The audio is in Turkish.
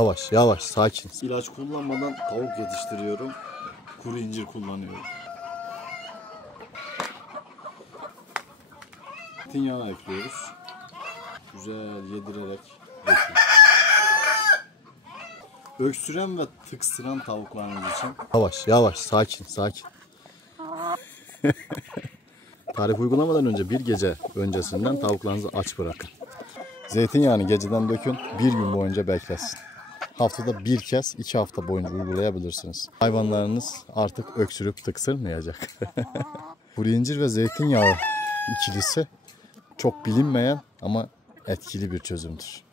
Yavaş yavaş, sakin. İlaç kullanmadan tavuk yetiştiriyorum. Kuru incir kullanıyorum. Zeytinyağı ekliyoruz. Güzel yedirerek dökün. Öksüren ve tıksıran tavuklarınız için Yavaş yavaş, sakin sakin. Tarif uygulamadan önce bir gece öncesinden tavuklarınızı aç bırakın. Zeytinyağını geceden dökün, bir gün boyunca beklesin. Haftada bir kez 2 hafta boyunca uygulayabilirsiniz. Hayvanlarınız artık öksürüp tıksırmayacak. Kuru incir ve zeytinyağı ikilisi çok bilinmeyen ama etkili bir çözümdür.